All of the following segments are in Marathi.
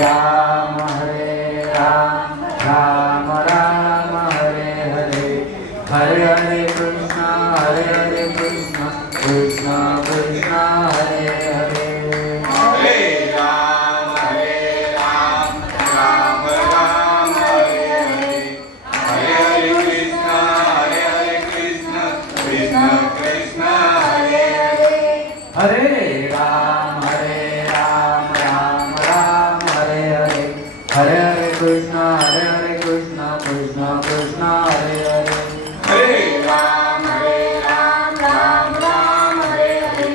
राम हरे राम राम राम हरे हरे हरे हरे कृष्णा कृष्णा कृष्णा हरे हरे हरे राम राम राम हरे हरे हरे हरे कृष्णा कृष्णा कृष्णा हरे हरे हरे राम राम राम हरे हरे हरे हरे कृष्णा कृष्णा कृष्णा हरे हरे हरे राम राम राम हरे हरे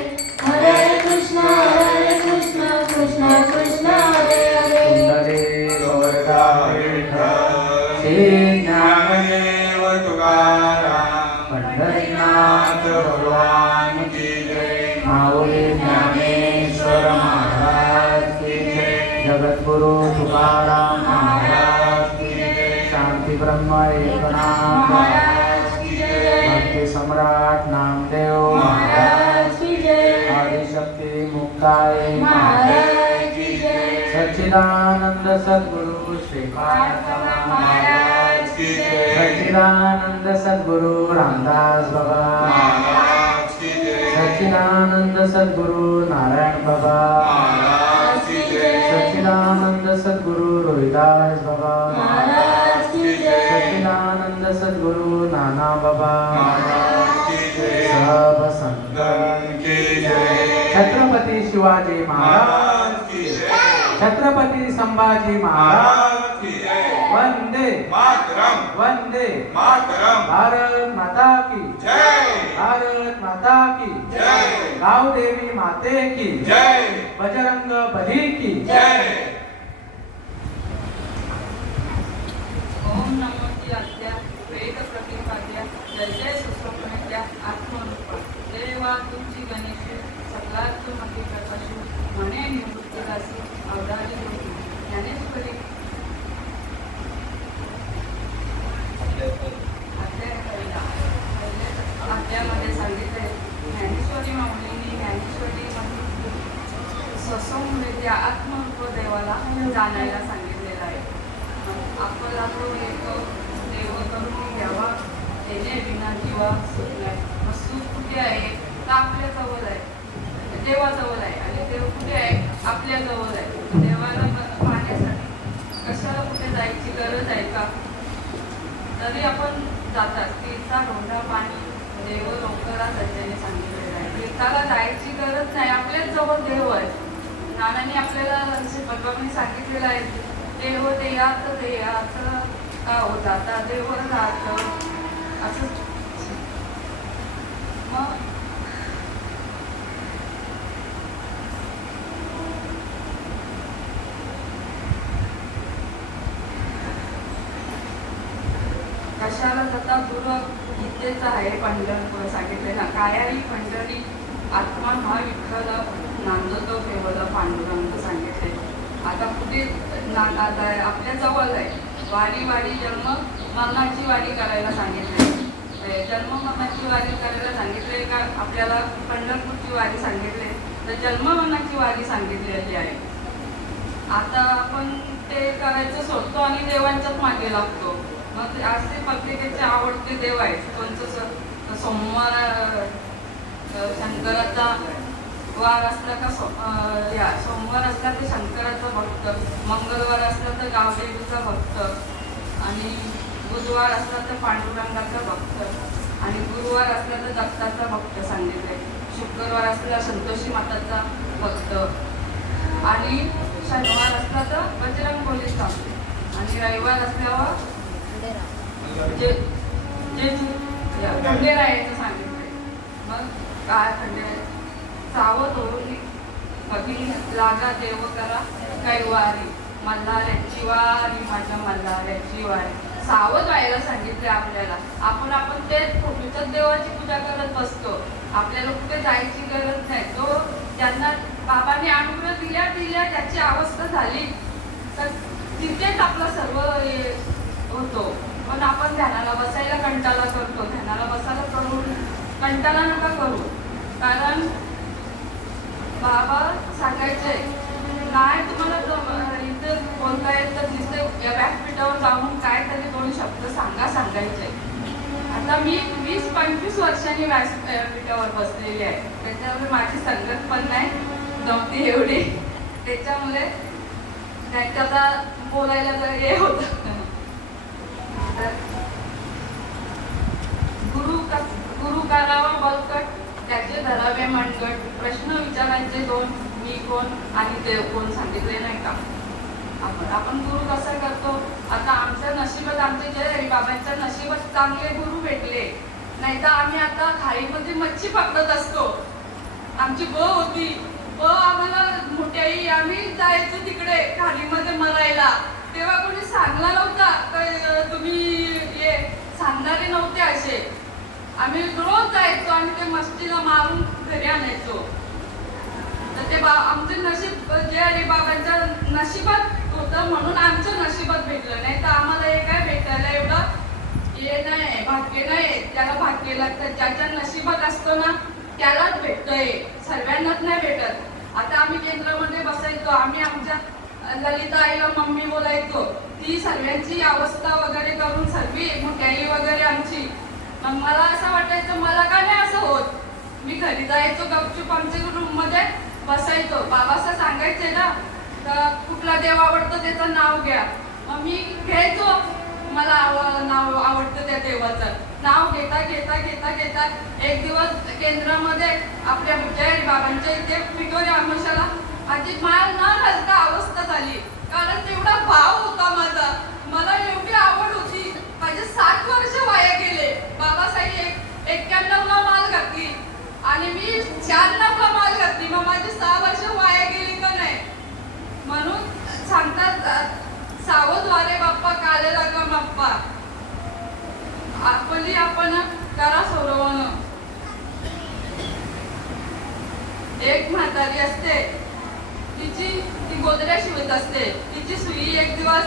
हरे हरे कृष्णा कृष्णा कृष्णा हरे हरे सुंदरे गोवर्धा विठ्ठल श्री ज्ञानदेव तुकाराम पंढरीनाथ भगवान की जय माऊली ज्ञानेश्वर महाराज की जय जगद्गुरु तुकाराम महाराज की जय शांती ब्रह्म एकनाथ महाराज की जय भक्ति सम्राट नामदेव महाराज की जय आदिशक्ती मुक्ताई महाराज की जय सच्चिदानंद सद्गुरु श्रीपाद महाराज की जय सच्चिदानंद सद्गुरु रामदास बाबा महाराज की जय सच्चिदानंद सद्गुरु नारायण बाबा महाराज की जय सच्चिदानंद सद्गुरु रोहिदास बाबा महाराज की जय सच्चिदानंद सद्गुरु नाना बाबा महाराज की जय सब संत धन की जय छत्रपती शिवाजी महाराज महाराज की जय छत्रपती संभाजी महाराज महाराज की जय वंदे मातरम वंदे मातरम भारत माता की जय भारत माता की जय गाव देवी माते की जय बजरंग बली की जय ओम नमो आद्या वेद प्रतिपाद्या जय जय सुस्वप्नत्या आत्मरूपा देवा तुमची गणेश सकला तू मती प्रकाशू म्हणे निवृत्तीदासी अवधारी होती ज्ञानेश्वरी अध्यायामध्ये सांगितले ज्ञानेश्वरी माऊलींनी ज्ञानेश्वरी ससोमुळे त्या आत्मरूप देवाला जाणायला सांगितलेलं आहे. आपला तो एक देव करून घ्यावा त्याने विना जीवा सुटलाय. मग सुख कुठे आहे तर आपल्या जवळ आहे, देवाजवळ आहे. आणि देव कुठे आहे आपल्या जवळ आहे. देवाला पाहण्यासाठी कशाला कुठे जायची गरज आहे का? तरी आपण जातात. तीर्था रोंढा पाणी देव लवकरात त्याने सांगितलेलं आहे. तीर्थाला जायची गरज नाही, आपल्याच जवळ देव आहे. नानांनी आपल्याला भगवानी सांगितलेलं आहे देव देयात देयात का हो जाता देव राहत असं. मग कशाला जाता गुरु गीतेच आहे पंढरपूर सांगितले ना. कायाही पंढरी आत्मा हा विठ्ठल नांदतो केवळ पांडुरंग सांगितले. आता कुठे आता आपल्या जवळ आहे. वारी वारी जन्म मरणाची वारी करायला सांगितले. जन्म मरणाची वारी करायला सांगितले का आपल्याला पंढरपूरची वारी सांगितले तर जन्म मरणाची वारी सांगितलेली आहे. आता आपण ते करायचं सोडतो आणि देवांच्याच मागे लागतो. मग असे प्रत्येकाचे आवडते देव आहेत. कोणतं सोमवार शंकराचा वार असला का सोमवार असला तर शंकराचा भक्त, मंगळवार असला तर गावदेवीचा भक्त, आणि बुधवार असला तर पांडुरंगाचा भक्त, आणि गुरुवार असला तर दत्ताचा भक्त सांगितले. शुक्रवार असला संतोषी माताचा भक्त, आणि शनिवार असला तर बजरंगबलीचा, आणि रविवार असल्यावर खंडेरायाचं सांगितलंय. मग काय खंडे सावध होऊन कधी लागा देव करा काही वारी मल्हाऱ्याची वारी माझ्या मल्हाऱ्याची वारी. सावध व्हायला सांगितले आपल्याला. आपण तेच फोटोच्याच देवाची पूजा करत बसतो. आपल्याला कुठे जायची गरज नाही. तो ज्यांना बाबांनी अनुग्रह दिल्या त्याची अवस्था झाली तर तिथेच आपला सर्व होतो. पण आपण ध्यानाला बसायला कंटाळा करतो. ध्यानाला बसायला करून कंटाळा नका करू. कारण बाबा सांगायचे काय तुम्हाला इथं व्यासपीठावर जाऊन काय तरी 2 शब्द सांगायचे. आता मी 20-25 वर्षांनी व्यासपीठावर बसलेली आहे. त्याच्यामुळे माझी संगत पण नाही नव्हती एवढी. त्याच्यामुळे त्याचा बोलायला जर हे होतं. तर गुरु करावा बळकट, त्याचे धरावे मनगट. प्रश्न विचारायचे 2, मी कोण आणि देव कोण सांगितले नाही का. आपण गुरु कसं करतो. आता आमच्या नशिबात, आमचे जे हरिबाबांच्या नशिबात चांगले गुरु भेटले, नाही तर आम्ही आता खाईमध्ये मच्छी पकडत असतो. आमची होती आम्हाला मोठ्याही आम्ही जायचो तिकडे खाडीमध्ये मरायला. तेव्हा कोणी सांगला नव्हता, तुम्ही हे सांगणारे नव्हते असे. आम्ही रोज जायचो आणि ते मस्तीला मारून घरी आणायचो. तर ते आमचे नशीब जे हरिबाबांच्या नशिबात होतं म्हणून आमच्या नशिबात भेटलं. नाही तर आम्हाला हे काय भेटायला एवढं हे नाही, भाग्य नाही. त्याला भाग्य लागतं, ज्याच्या नशिबात असतं ना त्यालाच भेटतंय, सर्वांनाच नाही भेटत. आता आम्ही केंद्रामध्ये बसायचो, आम्ही आमच्या ललिता आईला मम्मी बोलायचो. ती सर्वांची अवस्था वगैरे करून सर्व मोठ्याई वगैरे आमची. मग मला असं वाटायचं मला का नाही असं होत. मी घरी जायचो गपचूप आमच्या रूम मध्ये बसायचो. बाबा असं सांगायचे ना तर कुठला देव आवडतो त्याचं नाव घ्या. मग मी घ्यायचो, मला नाव आवडतं त्या देवाचं. नाव घेता घेता घेता घेता एक दिवस केंद्रामध्ये आपल्या जय बाबांच्या इथे पिठोरी आमोशाला माझी माल न घालता अवस्था झाली. कारण तेवढा भाव होता माझा, मला एवढी आवड होती. माझे 7 वर्ष वाया गेले. बाबासाहेब 91ला माल घातली आणि मी 96ला माल घातली. मग माझी 6 वर्ष वाया गेली का नाही. म्हणून सांगतात सावध वारे बाप्पा काले लागा बाप्पा. आपली आपण करा सोडवण. एक म्हातारी असते, ती गोदड्या शिवत असते. तिची सुई एक दिवस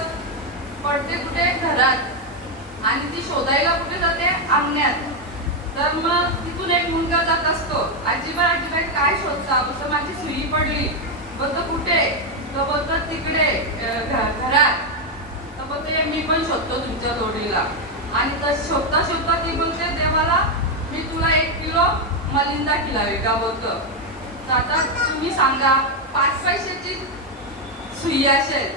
पडते कुठे घरात आणि ती शोधायला कुठे जाते अंगण्यात. तर मग तिथून एक मुलगा जात असतो. आजीबाई काय शोधता. बोलतो माझी सुई पडली. बोलतो कुठे. तर बोलतात तिकडे घरात. तर बोलते मी पण शोधतो तुमच्या जोडीला. आणि तर शोधता शोधता ती बोलते देवाला मी तुला 1 किलो मलिंदा खिलावी का बोलतं. तर आता तुम्ही सांगा 5 पैशाची सुई असेल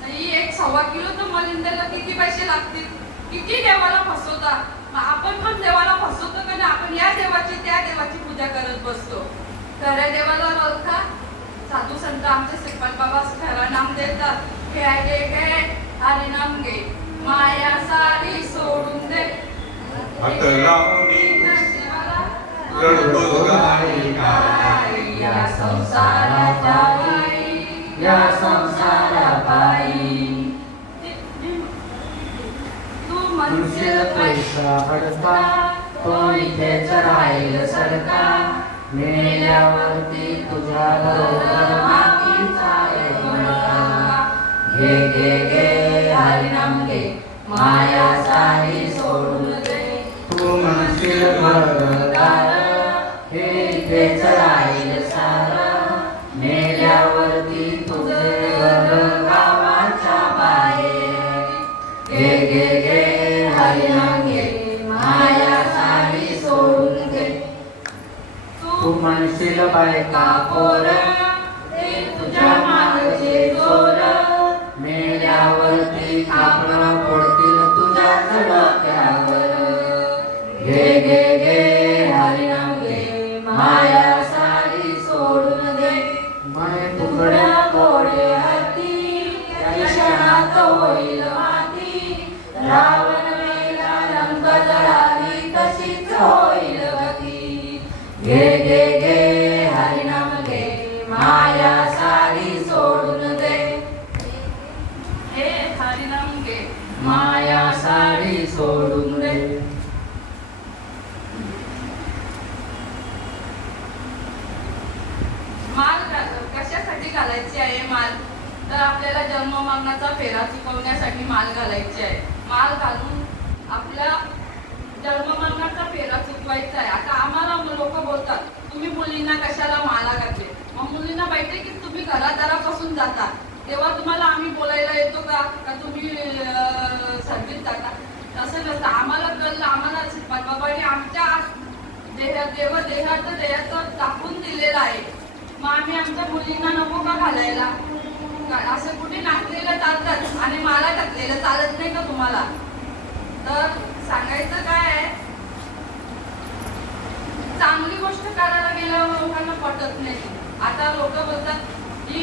तर ही 1.25 किलो तर मलिंदाला किती पैसे लागतील. किती देवाला फसवता. आपण पण देवाला फसवतो का नाही. आपण या देवाची त्या देवाची पूजा करत बसतो. खऱ्या देवाला बोलता साधू संत आमचे श्रीपाद बाबा खरं नाम देतात. घे घे हरी नाम घे माया सारी सोडून दे. हात लावणी रडतो गाई गाई या संसाराच्या बाई, या संसाराबाई. तू म्हणशील पैसा हडता तो इथेच राहील सरका. मेल्यावरती तुझ्या बरोबर मातीचा एक मणका. घे घे घे हरिनाम घे माया सारी सोडून दे. तू म्हणशील घरदार हे इथेच राहील सारं. मेल्यावरती तुझे घर गावाच्या बाहेर. घे घे घे हरिनाम घे माया सारी सोडून दे. तू म्हणशील बायका पोर ते तुझ्या मागचे चोर. मेल्यावरती कापडा पडतील तुझ्याच डोक्यावर. घे घे घे हरिनाम घे माया सारी सोडून दे. माय तुकड्या तोडे हाती त्या क्षणात होईल माती. रावण मेला रंग जळाली तशीच होईल गती. घे घे घे हरिनाम घे माया सारी सोडून दे. हे हरिनाम घे माया सारी सोडून दे. माल कशासाठी घालायची आहे माल. तर आपल्याला जन्म मरणाचा फेरा चुकवण्यासाठी माल घालायची आहे. माल घालून आपल्या जन्म मरणाचा फेरा चुकवायचा आहे. आता आम्हाला लोक बोलतात तुम्ही मुलींना कशाला माला घातले. मग मुलींना माहिती की तुम्ही घरादारापासून जाता तेव्हा तुम्हाला आम्ही बोलायला येतो का तुम्ही आम्हाला कळलं, आम्हाला श्रीपाद बाबांनी आमच्या देहात टाकून दिलेलं आहे. मग आम्ही आमच्या मुलींना नको का घालायला? असं कुठे नाचलेलं चालतात आणि मला घातलेलं चालत नाही का तुम्हाला? तर सांगायचं काय आहे, चांगली गोष्ट करायला गेल्यावर लोकांना पटत नाही. आता लोक बोलतात की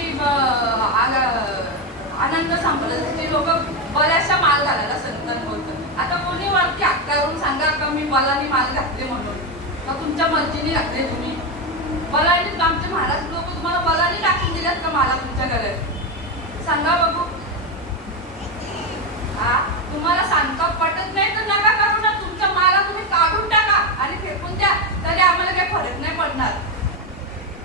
आनंद संपल्याचे लोक बऱ्याचशा माल घालायला संतन बोलतात. आता कोणी वरती हक्क करून सांगा का मी बलानी माल घातले म्हणून, का तुमच्या मर्जीने घातले तुम्ही? बलानी आमचे महाराज लोक तुम्हाला बलानी टाकून दिल्यात का मला तुमच्या घरात? सांगा बघू. तुम्हाला सांगता पटत नाही तर नका करू ना. तुमच्या माला तुम्ही काढून टाका आणि फेकून द्या, तरी आम्हाला काही फरक नाही पडणार.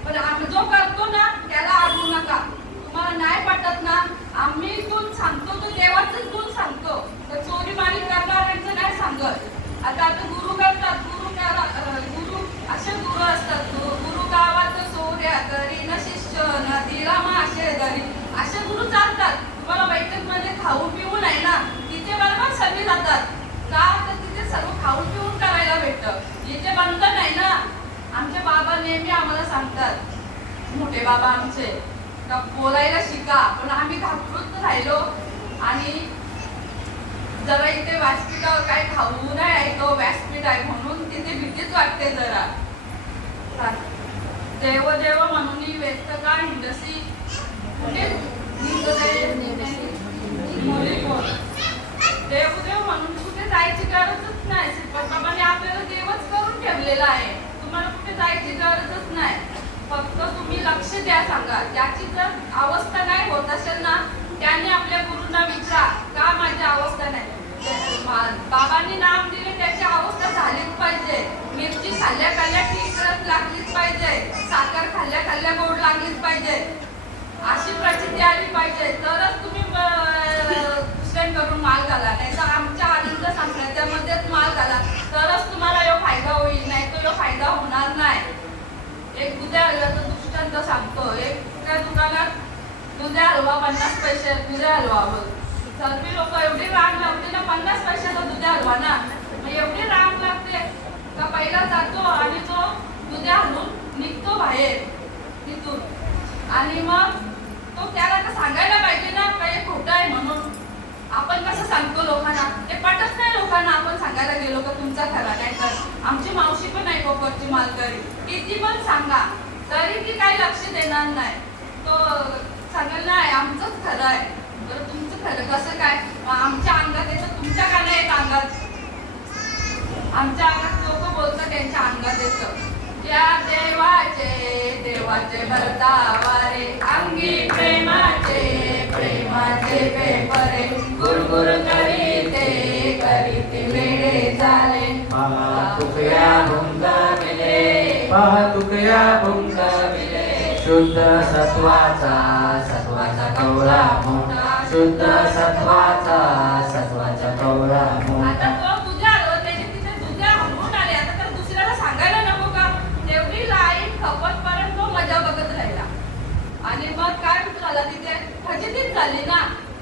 पण आम्ही जो करतो ना त्याला अडवू नका. तुम्हाला नाही पटत ना, आम्ही गुण सांगतो तो देवाचंच गुण सांगतो. तर चोरी मारी करणाऱ्यांचं नाही सांगत. आता गुरु करतात, गुरु असे गुरु असतात. गुरु गावात चोऱ्या करी न शिष्य नदीला मासे धरी, असे गुरु चालतात. तुम्हाला बैठक मध्ये खाऊन पिऊन आहे ना, तिथे बरोबर सगळे जातात का? तर तिथे सर्व खाऊन पिऊन करायला भेटतं. इथे बंधन आहे ना. आमचे बाबा नेहमी आम्हाला सांगतात, मोठे बाबा आमचे, का बोलायला शिका. पण आम्ही घाबरून राहिलो आणि जरा इथे व्यासपीठावर काय खाऊ नाही आहे, तो व्यासपीठ आहे म्हणून तिथे भीतीच वाटते जरा. देव देव म्हणून व्यक्त का हिंदसी देव देव म्हणून कुठे जायची गरजच नाही. श्रीपाद बाबांनी आपल्याला देवच करून ठेवलेला आहे. तुम्हाला कुठे जायची गरजच नाही. फक्त तुम्ही लक्ष द्या. सांगा ज्याची जर अवस्था नाही होत असेल ना, त्याने आपल्या गुरुंना विचारा का माझी अवस्था नाही. बाबांनी नाम दिले त्याची अवस्था झालीच पाहिजे. मिरची खाल्ल्या खाल्ल्या टीकरत लागलीच पाहिजे. साखर खाल्ल्या खाल्ल्या गोड लागलीच पाहिजे. अशी प्रचिती आली पाहिजे, तरच तुम्ही दुसऱ्यांकडून माल घाला. नाही तर आमच्या आनंद संक्रांतीमध्येच माल घाला, तरच तुम्हाला यो फायदा होईल. नाही तर यो फायदा होणार नाही. एक दुध्या हलव्याचं दृष्टांत सांगतो. एक त्या दुकानात दुध्या हलवा 50 पैसे दुध्या हलवा. सर्व लोक एवढी रांग लावते ना, 50 पैशाचा दुध्या हलवा ना. मग एवढी रांग लागते का पहिला जातो आणि तो दुध्या हलवून निघतो बाहेर तिथून. आणि मग तो त्याला तर सांगायला पाहिजे ना काही खोटं आहे म्हणून. आपण कसं सांगतो लोकांना, ते पटत नाही लोकांना. आपण सांगायला गेलो का तुमचा खरा नाही. तर आमची मावशी पण आहे कोकरची मालकरी, किती पण सांगा तरी ती काही लक्ष देणार नाही. तो सांगेल नाही आमचंच खरं आहे. बरं तुमचं खरं कसं काय? आमच्या अंगात येतं, तुमच्या का नाही येत अंगात? आमच्या अंगात लोक बोलतात त्यांच्या अंगात येतं. या देवाचे बरतावारे अंगी प्रेमाचे पेपरे गुरगुर करीते वेळे झाले. पाहतुकया भुंगविले शुद्ध सत्वाचा कवळा मोठा. शुद्ध सत्वाचा कवळा मोठा. आणि मग काय झालं तिथे फजितीच झाली ना.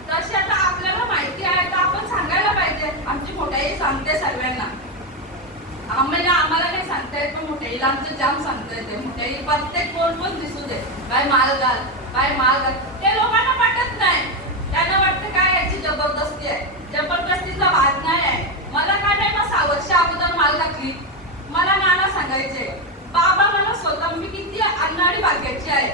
तशी आता आपल्याला माहिती आहे तर आपण सांगायला पाहिजे. आमची मोठ्याई सांगते सर्वांना. आम्हाला नाही सांगता येत, पण मोठ्याईला आमचं जाम सांगता येते. मोठ्याई प्रत्येक कोण दिसू दे, काय माल घाल. ते लोकांना पटत नाही. त्यांना वाटतं काय याची जबरदस्ती आहे. जबरदस्तीचा भाग नाही आहे. मला काय नाही, मग 6 वर्ष अगोदर माल घातली. मला नाना सांगायचे, बाबा मला स्वतः मी किती अन्नाडी भाग्याची आहे.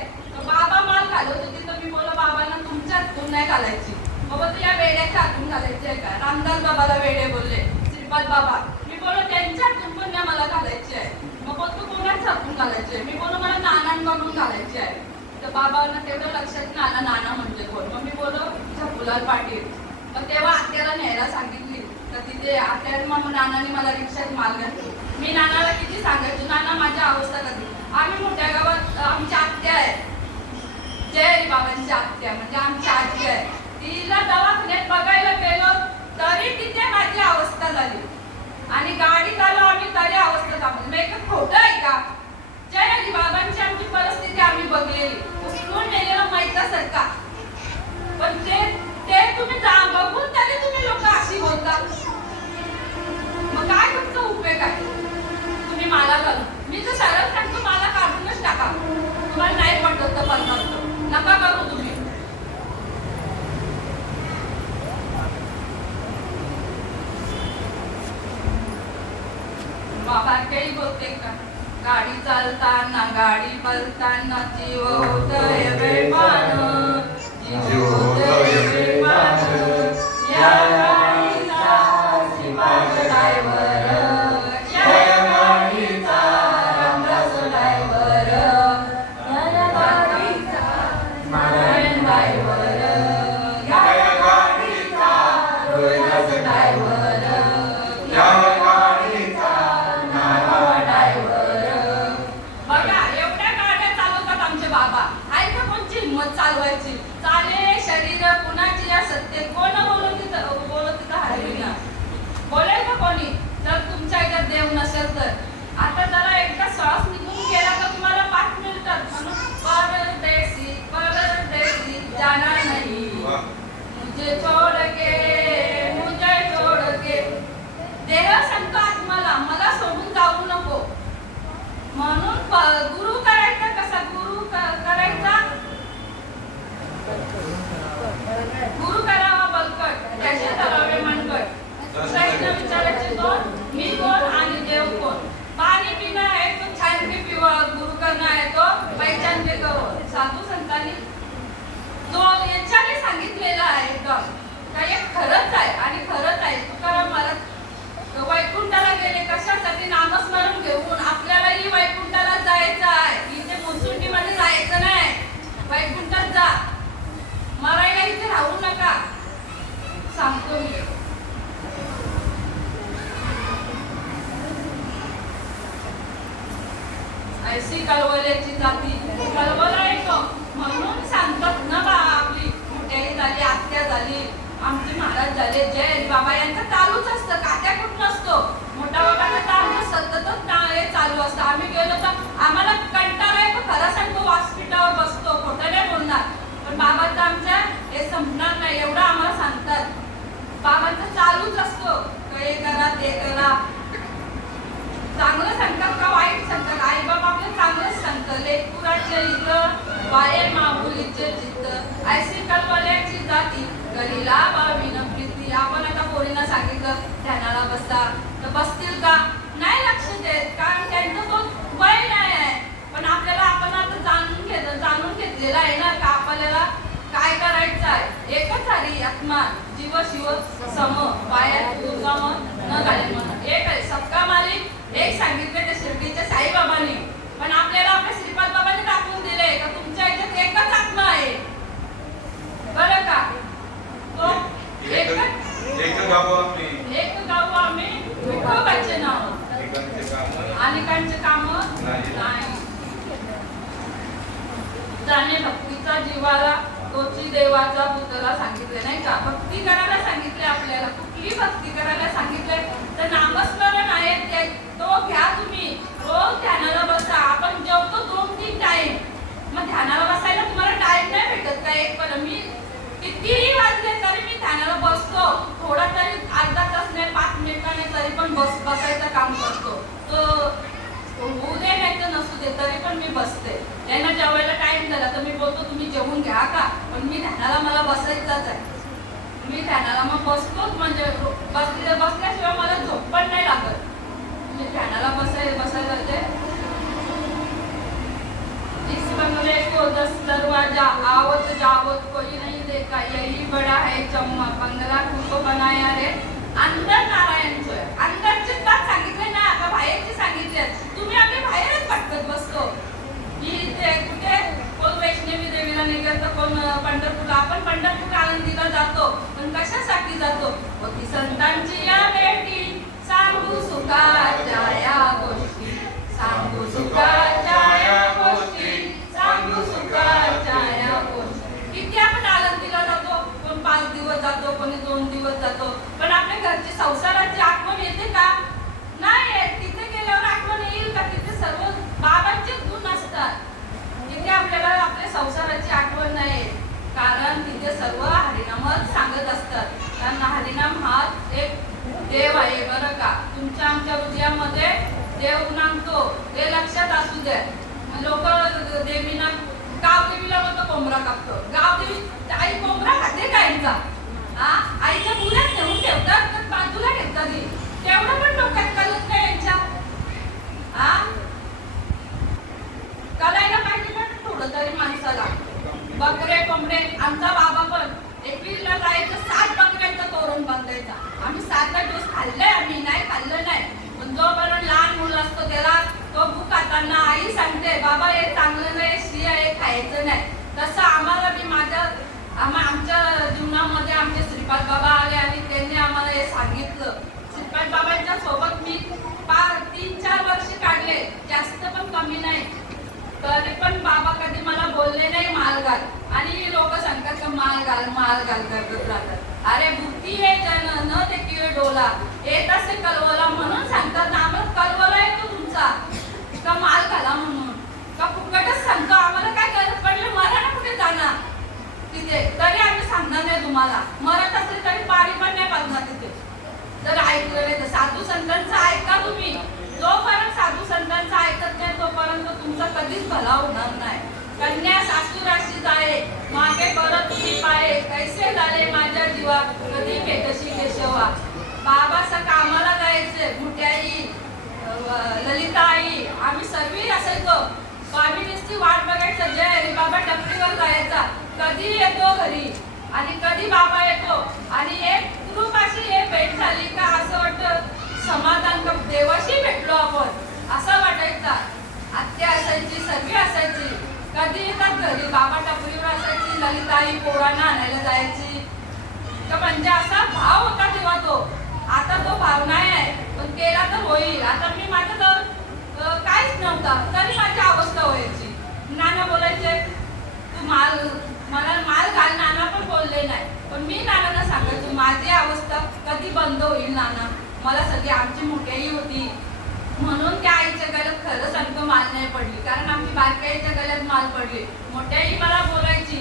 बाबा माल घालत होती तर मी बोला बाबांना तुमच्या हातून नाही घालायची. बाबा तू या वेड्याच्या हातून घालायची आहे का? रामदास बाबाला वेडे बोलले. श्रीपाद बाबा मी बोलो त्यांच्या हातून पण नाही मला घालायची आहे. मग तू कोणाच्या हातून घालायची आहे? मी बोलो मला नानांकडून घालायची आहे. तर बाबांना तेवढं लक्षात नाही आलं नाना म्हणजे कोण. मग मी बोलो झपुलाल पाटील. मग तेव्हा आत्याला न्यायला सांगितली तर तिथे आत्याने मग नानाने मला रिक्षात माल घातली. मी नानाला किती सांगायचो, नाना माझी अवस्था कधी. आम्ही मोठ्या गावात आमची आत्या आहे, जय बाबांची आत्या म्हणजे आमची आजी आहे. तिला दवाखान्यात बघायला गेलो तरी तिथे माझी अवस्था झाली. आणि गाडीत आलो आम्ही तरी अवस्था थांबली. मग खोटं आहे का? जय हरी बाबांची आमची परिस्थिती आम्ही बघलेली. उचलून नेलेलं मैतासारखा. पण ते तुम्ही बघून तरी तुम्ही लोक अशी बोलता. गाडी चालताना गाडी पळताना जीव होतोय बेभान, जीव होतोय बेभान. या गाडीचा शिपाई ड्रायव्हर, या गाडीचा रामदास ड्रायव्हर, या गाडीचा नारायण ड्रायव्हर, या गाडीचा रोहिदास ड्रायव्हर, या गाडीचा नारायण ड्रायव्हर. बघा एवढ्या गाड्या चालवतात आमचे बाबा. ऐका कोणची हिंमत चालवायची. चाले शरीर कुणाची या सत्य कोण बोलत तिथं हरविना बोलेल का कोणी? जर तुमच्या याच्यात देव नसेल तर. आता जरा एकदा श्वास निघून गेला तर तुम्हाला 5 मिनिटात परदेसी परदेसी जाना नहीं, मुझे छोड़ के. देह सांगतो आत्माला मला सोडून जाऊ नको. म्हणून गुरु करायचा कसा? गुरु करायचा गुरु करावा बलकट, त्याचे धरावे मनकट. प्रश्न विचारायचे दोन, मी कोण आणि देव कोण. पाणी पिणं आहे तो छान पे पिवा, गुरु करणं आहे तो पहिचान पे करो. साधू संतांनी जो याच्याने सांगितलेला आहे एकदम काय खरंच आहे आणि खरंच आहे. तुकाराम महाराज वैकुंठाला गेले कशासाठी? नामस्मरण घेऊन. आपल्यालाही वैकुंठाला जायचं आहे. इथे मुसुंडीमध्ये जायचं नाही, वैकुंठात जा. मरायला इथे राहू नका सांगतो मी. ऐशी कळवल्याची जाती कळवला येतो म्हणून सांगतात ना बा. आपली मोठ्याही झाली, आत्या झाली, आमचे महाराज झाले, जय बाबा यांचं चालूच असतं. काट्या कुठं नसतो. मोठा बाबांना तर सततच हे चालू असतं. आम्ही गेलो तर आम्हाला कंटाळा येतो. खरं सांगतो व्यासपीठावर बसतो, खोटं नाही बोलणार. पण बाबांचं आमच्या हे संपणार नाही एवढं आम्हाला सांगतात. बाबांचं चालूच असतो. हे करा ते करा. चांगलं सांगतात का वाईट सांगतात? आई बाबा आपलं चांगलंच सांगतं. लेकराच्या इथं बाये माऊलीचे चित्त ऐशी कळवल्याची जाती गरीला बावीन प्रीती. आपण आता पोरींना सांगितलं ध्यानाला बसा तर बसतील का? नाही लक्ष देत, कारण त्यांचं तो वय नाही आहे. पण आपल्याला आपण आता जाणून घेतलेलं आहे ना का आपल्याला काय करायचं आहे. एकच हरी आत्मा जीव शिव सम बाया दुर्गम न घाले मन. एक आहे सबका मालिक. एक सांगितले ते शिर्डीच्या साईबाबांनी. पण आपल्याला आपल्या श्रीपाद बाबांनी दाखवून दिले का तुमच्या याच्यात एकच आत्मा आहे बरं का. तो एक गाव आम्ही विठोबाचे नाव अनेकांचे काम नाही जाणे. भक्तीचा जीवाला तोची देवाचा पुतळा सांगितले नाही का. भक्ती करायला सांगितले आपल्याला. कुठली भक्ती करायला सांगितले तर नामस्मरण आहे तो घ्या तुम्ही. रोज ध्यानाला बसा. आपण जेवतो 2-3 टाइम. मग ध्यानाला बसायला तुम्हाला टाइम नाही भेटत का? एक पण मी कितीही वाजले तरी मी ध्यानाला बसतो. थोडा तरी अर्धा तास नाही 5 मिनिटाने तरी पण बसायचं काम करतो. तो होऊ दे नाही तर नसू दे तरी पण मी बसते. त्यांना जेवायला टाइम झाला तर मी बोलतो तुम्ही जेवून घ्या का. पण मी ध्यानाला मला बसायचंच आहे. मी ध्यानाला मग बसतोच. म्हणजे बसल्याशिवाय मला झोप पण नाही लागत. मी ध्यानाला बसायला जाते. इस बंगले को 10 दरवाजा आवत जावत कोई नहीं देखा यही बड़ा है चम्मा. बंगला कुठं बनाया रे अंदर नारायण सोय. अंदरचीच बात सांगितली ना आता बाहेरची सांगितली. तुम्ही आम्ही बाहेरच भटकत बसतो. इथे कुठे कोण वैष्णवी देवीला निघत तर कोण पंढरपूरला. आपण पंढरपूर आनंदीला जातो पण कशासाठी जातो? होती संतांची या भेटी सांगू सुखाच्या या गोष्टी. सांगू सुखाच्या या गोष्टी. सांगू सुखाच्या या गोष्टी. किती आपण आनंदीला जातो. कोण 5 दिवस जातो, कोणी 2 दिवस जातो. पण आपल्या घरची संसाराची आठवण येते का? नाही येत. तिथे गेल्यावर आठवण येईल का? तिथे सर्व बाबांचे गुण असतात. तिथे आपल्याला आपल्या संसाराची आठवण नाही. कारण तिथे सर्व हरिनामच सांगत असतात. कारण हरिनाम हा एक देव आहे बरं का. तुमच्या आमच्या हृदयामध्ये देव नांदतो हे लक्षात असू द्या. लोक देवीना गाव देवीला बोलतो कोंबडा कापतो. गाव देवी आई कोंबडा खाते का यांचा? आईच्या पुढ्यात नेऊन ठेवतात तर बाजूला ठेवतात. तेवढं पण डोक्यात कळत नाही यांच्या. आमचा बाबा पण एप्रिलला जायचं 7 बकऱ्यांचं तोरण बांधायचा. आम्ही 7 दिवस खाल्लंय, आम्ही नाही खाल्लं नाही. पण जोपर्यंत लहान मुलं असतो त्याला तो भूक खाताना आई सांगते बाबा हे चांगलं नाही, शिया हे खायचं नाही. तसं आम्हाला बी आमच्या जीवनामध्ये आमचे श्रीपाद बाबा आले आणि त्यांनी आम्हाला हे सांगितलं. श्रीपाद बाबांच्या सोबत मी 3-4 वर्ष काढले, जास्त पण कमी नाही. तरी पण बाबा कधी मला बोलले नाही माल घाल. आणि लोक सांगतात का माल घाल करत राहतात. अरे बुद्धी हे जन न ते किवे डोला येत असे कलवला म्हणून सांगतात ना. आम्हाला कलवला येतो तुमचा का माल घाला म्हणून का फुकटच सांगतो. आम्हाला काय गरज पडली मला ना कुठे जाणार तिथे, तरी आम्ही सांगणार नाही तुम्हाला. मरत असेल तरी पाणी पण नाही पाजणार तिथे. तर ऐकलं तर साधू संतांचं ऐका तुम्ही. जोपर्यंत साधू संतांचं ऐकत नाही तोपर्यंत तुमचा कधीच भला होणार नाही. कन्या सासूराशी जाये मागे करत तुम्ही पाये, कैसे झाले माझ्या जीवा कधी भेटशी केशवा. बाबाचं कामाला जायचे, मोठ्याई ललिताई आम्ही सर्वी असायचो. आम्ही नुसती वाट बघायचं जय हरी बाबा टपरीवर जायचा. कधी येतो घरी आणि कधी बाबा येतो. आणि एक ग्रुप अशी एक भेट झाली का असं वाटतं समाधान का देवाशी भेटलो आपण असं वाटायचा. आत्या असायची, सर्वी असायची. कधी येतात घरी बाबा टपरीवर असायची, ललिताई पोरांना आणायला जायची. तर म्हणजे असा भाव होता तेव्हा तो. आता तो भाव नाही आहे, पण केला तर होईल. आता मी माझं काहीच नव्हता तरी माझी अवस्था व्हायची. नाना बोलायचे तू मला माल घाल. नाना पण बोलले नाही, पण मी नानांना सांगायचो माझी अवस्था कधी बंद होईल नाना. मला सगळी आमची मोठ्याही होती म्हणून त्या आईच्या गळ्यात खरं सांगतो माल नाही पडली, कारण आमची बारक्या आईच्या गळ्यात माल पडली. मोठ्याही मला बोलायची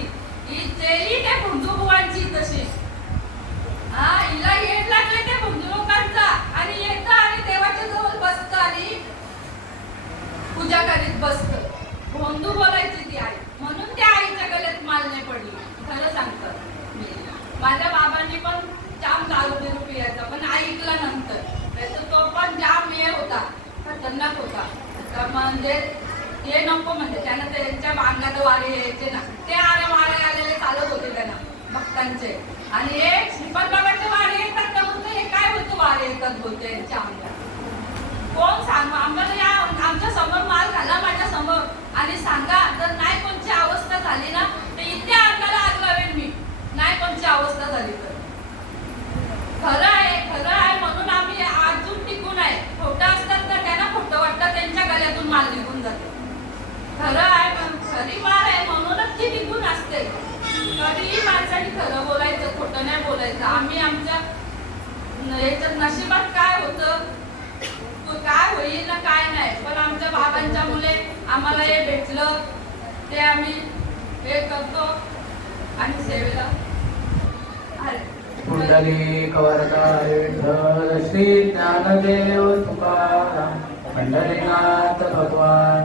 ही जेली त्या भुंजू बुवांची तशी. हिला येड लागले त्या भुंजू लोकांचा आणि येतं आणि देवाच्या जवळ बसतं आणि पूजा करीत बसतं. भोंदू बोलायची ती आई, म्हणून त्या आईच्या गळ्यात माल नाही पडली. खरं सांगतं मी. माझ्या बाबांनी पण जाम दारू बिरू पियायचा, पण ऐकला नंतर. त्याचं तो पण जाम हे होता, खतरनाक होता. तर म्हणजे हे नको म्हणजे त्यानं त्यांच्या अंगात वारे यायचे ना. ते वारे आलेले चालत होते त्यांना भक्तांचे. आणि हे श्रीपाद बाबांचे वारे येतात का म्हणतो हे काय बोलतो वारे येतात बोलतो यांच्या अंगात. कोण सांग आम्हाला या आमच्या समोर माल घाला माझ्या समोर आणि सांगा जर नाही कोणची अवस्था झाली ना तर इथे अंगाला आग लावेन मी. नाही कोणची अवस्था झाली तर. खरं आहे म्हणून आम्ही अजून टिकून आहे. खोटं असतात तर त्यांना खोटं वाटतं, त्यांच्या गळ्यातून माल निघून जाते. खरं आहे खरी माल आहे म्हणूनच ती टिकून असते. कधीही माणसाने खरं बोलायचं, खोटं नाही बोलायचं. आम्ही आमच्या याच्यात नशिबात काय होतं काय होईल ना काय नाही, पण आमच्या बाबांच्या मुले आम्हाला हे भेटलं ते आम्ही हे करतो आणि सेवेला. पुंडलिक वरदा विठ्ठल श्री ज्ञानदेव तुकाराम पंढरीनाथ भगवान